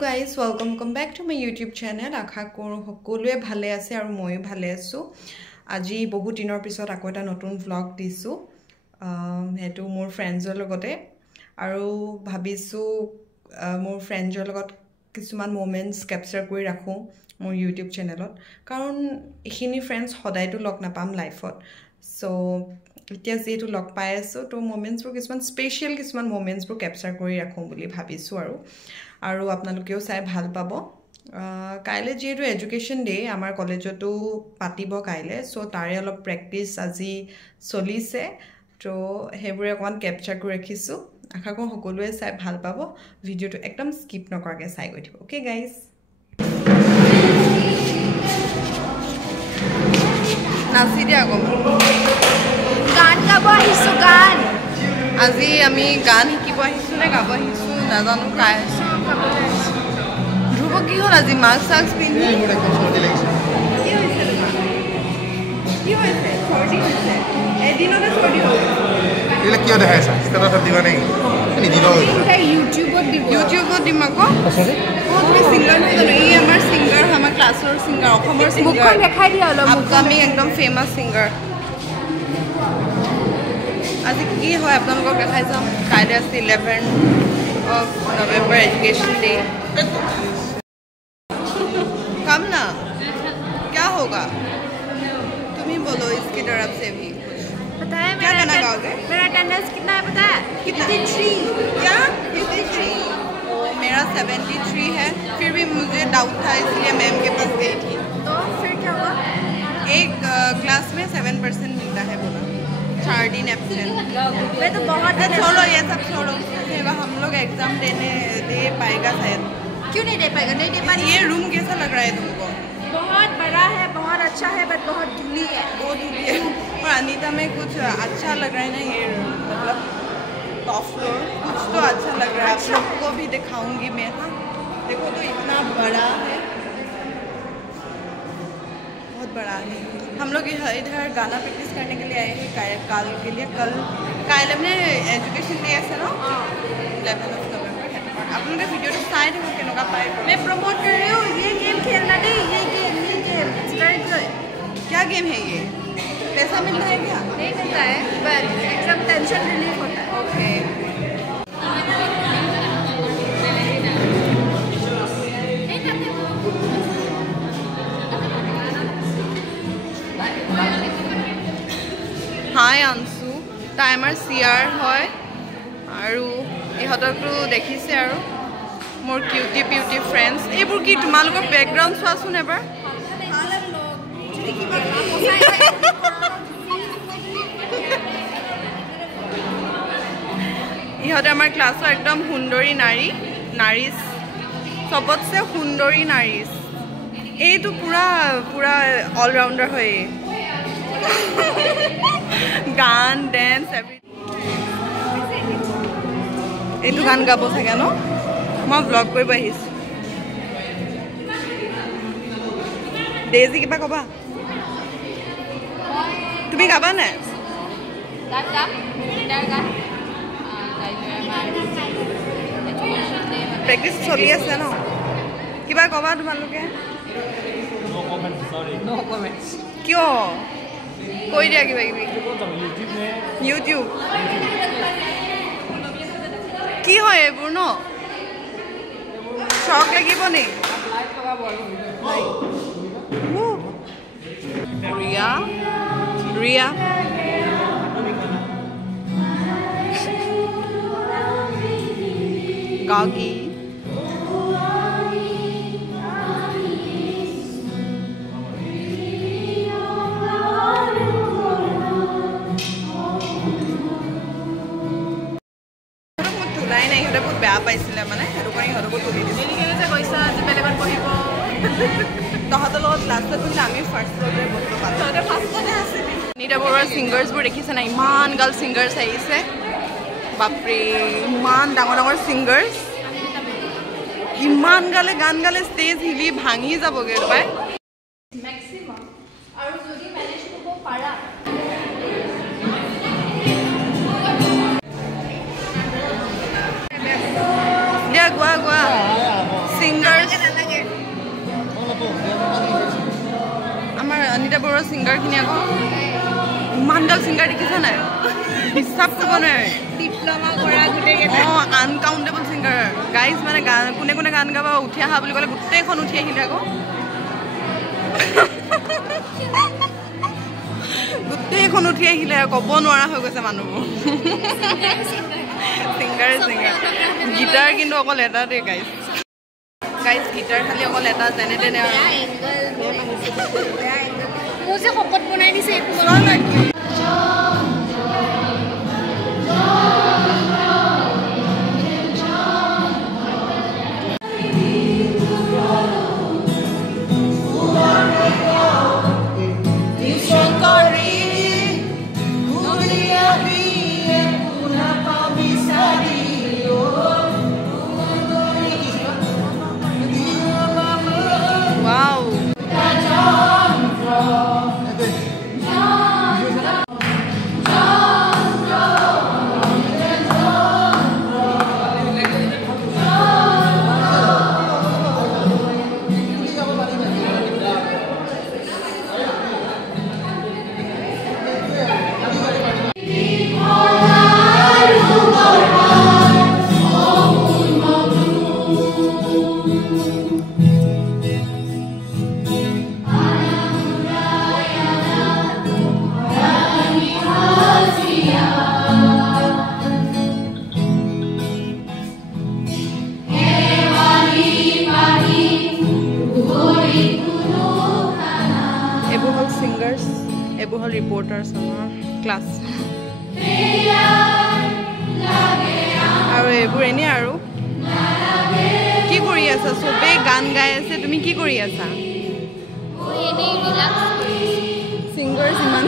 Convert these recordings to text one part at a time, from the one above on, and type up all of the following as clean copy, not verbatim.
guys, welcome back to my YouTube channel. আশা কৰো সকলোৱে ভালে আছে আৰু মইও ভালে আছো। আজি বহুত দিনৰ পিছত আকৌ এটা নতুন vlog দিছো। হেতু মোৰ ফ্ৰেণ্ডছৰ লগতে আৰু ভাবিছো মোৰ ফ্ৰেণ্ডছৰ লগত কিছুমান মোমেন্টস ক্যাপচাৰ কৰি ৰাখো মোৰ YouTube চেনেলত কাৰণ এখিনি ফ্ৰেণ্ডছ সদায়তো লগ নাপাম লাইফত। সো এতিয়া যেটো লগ পাই আছো তো মোমেন্টস বোৰ কিছুমান স্পেশাল কিছুমান মোমেন্টস বোৰ ক্যাপচাৰ কৰি ৰাখো বুলি ভাবিছো আৰু আপোনালোকেও চাই ভাল পাব। কাইলে যেটো এডুকেশন ডে আমাৰ কলেজতো পাতিব কাইলে সো তাৰে অলপ প্ৰেক্টিস আজি চলিছে তো হেবুৰে অকমান ক্যাপচাৰ কৰি ৰাখিছো। আশা কৰো সকলোৱে চাই ভাল পাব। ভিডিওটো একদম স্কিপ নকৰাকে চাই গৈ থাকিব। ওকে গাইস, নাচি দিয়া গম গান গাব আহিছো গান আজি আমি গান শিকিব আহিছো নে গাব আহিছো নাজানো কাই ধ্ৰুব কি হল আজি মাস্ক সাক্স পিন্ধি মোৰ একদম সর্দি লাগিছে কি হৈছে সর্দি হৈছে এদিনতে সর্দি হ'ল এলা কিয় দেখাইছা ষ্টেটাস দিবা নাই নিদিবা ইউটিউবত দিমাকো সরি তুমি সিঙ্গার নহয় জানো এই আমাৰ সিঙ্গাৰ আমাৰ ক্লাছৰ সিঙ্গাৰ অসমৰ সিঙ্গার মুখখন দেখাই দিয়া অলপ আপকামিং একদম ফেমাস সিঙ্গার আজি কি হয় আপোনালোকক দেখাই যাম কাইলে আছে 11 of November Education Day। कम ना क्या होगा तुम ही बोलो इसकी तरफ से भी पता है क्या गाना गाओगे? मेरा अटेंडेंस कितना है पता है? कितना? 53। क्या 53? मेरा 73 है फिर भी मुझे डाउट था इसलिए मैम के पास गई थी। तो फिर क्या हुआ? एक क्लास में 7% मिलता है बोला 4 दिन एब्सेंट। मैं तो बहुत छोड़ो ये सब छोड़ो हम लोग एग्जाम दे पाएगा शायद। क्यों नहीं दे पाएगा? नहीं दे पाएगा। ये रूम कैसा लग रहा है तुमको? बहुत बड़ा है, बहुत अच्छा है, बट बहुत धूली है। बहुत धूली है और अनीता में कुछ अच्छा लग रहा है ना ये मतलब टॉप फ्लोर कुछ तो अच्छा लग रहा है। आप लोग को भी दिखाऊंगी मैं। हाँ देखो तो इतना बड़ा है बहुत बड़ा है। हम लोग इधर गाना प्रैक्टिस करने के लिए आए हैं कल के लिए कल में एजुकेशन डे है ना 11 of November। आप लोग वीडियो तो साइड में केनका पाए मैं प्रमोट कर रही हूँ ये गेम खेलना नहीं ये गेम क्या गेम है ये? पैसा मिलता है क्या? नहीं मिलता है बट एकदम टेंशन रिलीफ होता है। ओके हाय अंशु ताई आमार सीआर হয় আৰু ইহতকটো দেখিছে আৰু মোৰ কিউটি পিউটি ফ্ৰেন্ডস এইবোৰ কি তোমালোকৰ ব্যাকগ্ৰাউন্ড চোৱাচোন এবাৰ ইহতে আমাৰ ক্লাছৰ একদম সুন্দৰী নাৰী সবতছে সুন্দৰী নাৰী এইটো পুৰা অলৰাউন্ডাৰ হয় গান ড্যান্স এইটো গান গাব থাকে ন মই ব্লগ কৰিব আহিছো দেজি কিবা কবা তুমি গাবা না প্ৰেক্টিস চলি আছে ন কিবা কবা তোমালোকে No comments. কিয় কৈ দিয়া কিবা কিবি YouTube কি হয় এইবোৰ ন শক লাগিব নে ৰিয়া গাগি বেয়া পাইছিলে মানে হেতু কৰি হৰকো তুলি দিছে যে কৈছা যে বেলেগত পঢ়িব তহঁতৰ লগত লাষ্টত কিন্তু আমি ফাৰ্ষ্ট ফ্লোৰতে বহিব পালো তহঁতে ফাৰ্ষ্টতে আছিলি নীতা বৰুৱাৰ ছিংগাৰ্ছবোৰ দেখিছে না ইমান গাল ছিংগাৰ্ছ আহিছে বাপৰে ইমান ডাঙৰ ছিংগাৰ্ছ ইমান গালে গান গালে ষ্টেজ হিলি ভাঙি যাবগে পাই ম্যাক্সিমাম আৰু যদি মেনেজ কৰিব পাৰা দিয়া গোৱা ওপৰৰ ছিংগাৰখিনি আকৌ ইমানগাল ছিংগাৰ দেখিছা নাই হিচাপ কৰিব নোৱাৰে ডিপ্ল'মা কৰা গোটেইকেইটা আনকাউণ্টেবল ছিংগাৰ গাইজ মানে গান কোনে কোনে গান গাব উঠি অহা বুলি ক'লে গোটেইখন উঠি আহিলে আকৌ গোটেইখন উঠি আহিলে ক'ব নোৱাৰা হৈ গৈছে মানুহবোৰ ছিংগাৰে ছিংগাৰ গীটাৰ কিন্তু অকল এটা দেই গাইজ গীটাৰ খালি অকল এটা যেনে তেনে আৰু মোৰ যে শকত বনাই দিছে এইবোৰ হ'ল ৰিপৰ্টাৰ্ছ আমাৰ ক্লাছ আৰু এইবোৰ এনেই আৰু কি কৰি আছা চবেই গান গাই আছে তুমি কি কৰি আছা ছিংগাৰ্ছ ইমান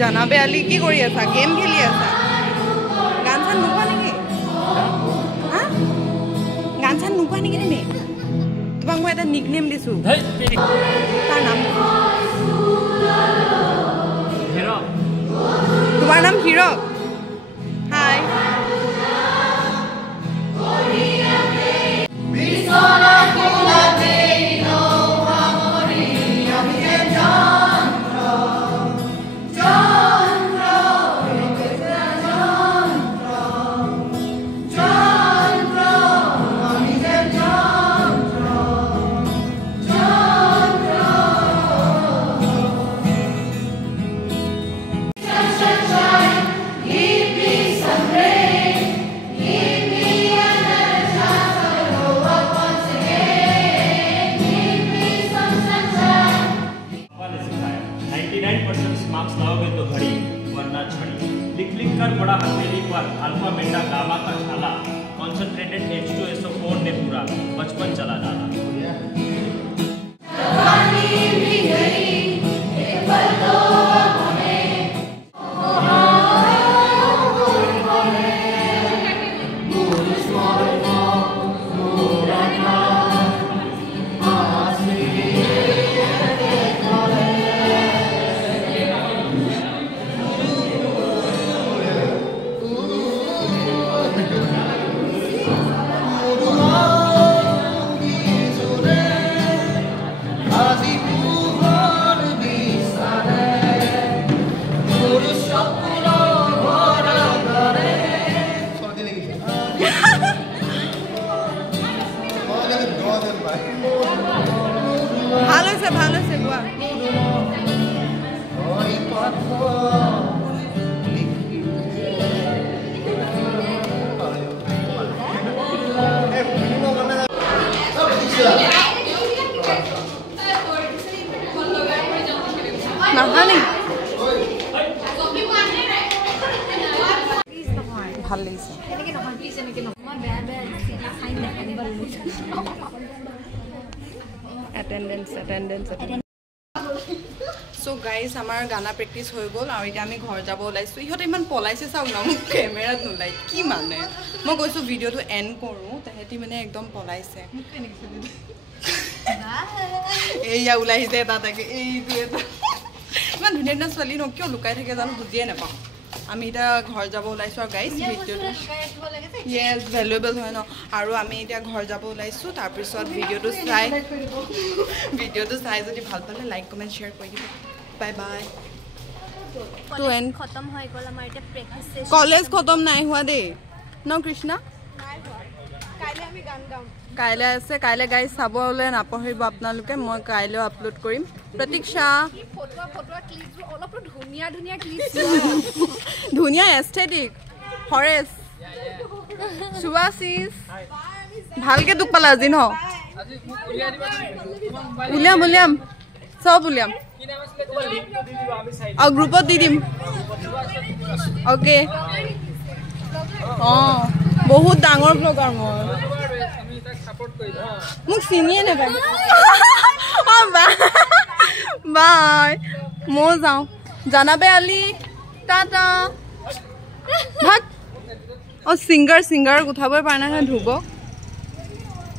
জানাবে আলি কি কৰি আছা গেম খেলি আছা গান চান নোপোৱা নেকি হা গান চান নোপোৱা নেকি তুমি তোমাক মই এটা নিক নেম দিছোঁ তাৰ নাম তোমাৰ নাম হিৰক হাই बड़ा हथेली पर अल्फा बेटा गामा का छाला कॉन्सेंट्रेटेड H2SO4 ने पूरा बचपन चला डाला ভাল হৈছে গোৱা নাহানি ভাল লাগিছে attendance so guys আমাৰ গানা প্ৰেক্টিছ হৈ গ'ল আৰু এতিয়া আমি ঘৰ যাব ওলাইছো ইহঁতে ইমান পলাইছে চাওক না মোক কেমেৰাত নোলাই কি মানে মই কৈছো ভিডিঅ'টো এণ্ড কৰোঁ তেহেঁতি মানে একদম পলাইছে এইয়া ওলাইছে এটা তাকে এইটো এটা ইমান ধুনীয়া ধুনীয়া ছোৱালী ন কিয় লুকাই থাকে জানো বুজিয়ে নাপাওঁ আমি এতিয়া ঘৰ যাব ওলাইছোঁ আৰু গাইজ ভিডিঅ'টো য়েছ ভেলুৱেবল হয় ন আৰু আমি এতিয়া ঘৰ যাব ওলাইছোঁ তাৰপিছত ভিডিঅ'টো চাই যদি ভাল পালে লাইক কমেণ্ট শ্বেয়াৰ কৰি দিব বাই বাই খতম হৈ গ'ল আমাৰ এতিয়া প্ৰেক্টিছ সেশন কলেজ খতম নাই হোৱা দেই ন কৃষ্ণা কাইলৈ আমি গান গাম কাইলৈ আছে কাইলৈ গাইজ চাবলৈ নাপাহৰিব আপোনালোকে মই কাইলৈ আপলোড কৰিম প্ৰতীক্ষা ফটোৱা ক্লিপবোৰ অলপটো ধুনীয়া ক্লিপ ধুনীয়া এস্থেটিক ফৰেষ্ট সুভাশিস ভালকে দুখ পালা আজি ন উলিয়াম চব উলিয়াম আৰু গ্ৰুপত দি দিম অ'কে অঁ বহুত ডাঙৰ ব্লগাৰ মই মোক চিনিয়ে নাপায় বাই মই যাওঁ জানাবে আলি টাটা ভাগ অঁ ছিংগাৰ উঠাবই পৰা নাই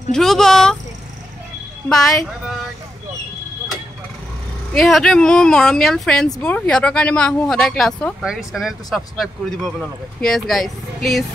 ধ্ৰুৱ বাই ইহঁতে মোৰ মৰমীয়াল ফ্ৰেণ্ডছবোৰ সিহঁতৰ কাৰণে মই আহোঁ সদায় ক্লাছত চেনেলটো ছাবস্ক্ৰাইব কৰি দিব আপোনালোকে য়েছ গাইজ প্লিজ